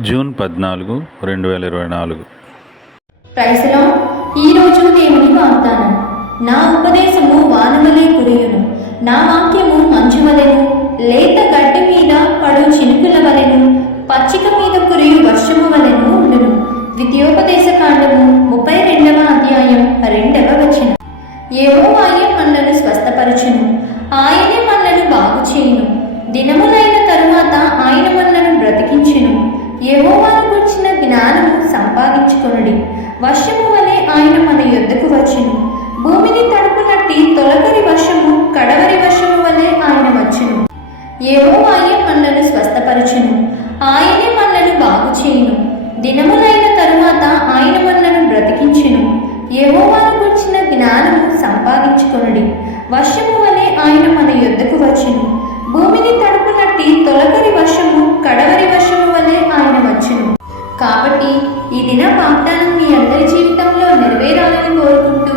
June పద్నాలుగు రెండు వేల ఇరవై నాలుగు. ప్రైసలో ఈరోజు దేవుని వాగ్దానం. నా ఉపదేశము వానవలే కురియును నా వర్షము వలె ఆయన మన యొద్దకు వచ్చును. భూమిని తడుపునట్టి తొలకరి వర్షము కడవరి వర్షము వలె ఆయన వచ్చును. యెహోవాయే మనలను స్వస్థపరచును. ఆయనే మనలను బాగు చేయును. దినములైన తరువాత ఆయన మనలను బ్రతికించును. యెహోవాను గురించిన జ్ఞానము సంపాదించుకొనుడి. వర్షము వలె ఆయన మన యొద్దకు వచ్చును. భూమిని తడుపునట్టి తొలకరి వర్షము కడవరి వర్షము వలె ఆయన వచ్చును. కాబట్టి ఈ దిన వాగ్దానం మీ అందరి జీవితంలో నెరవేరాలని కోరుకుంటూ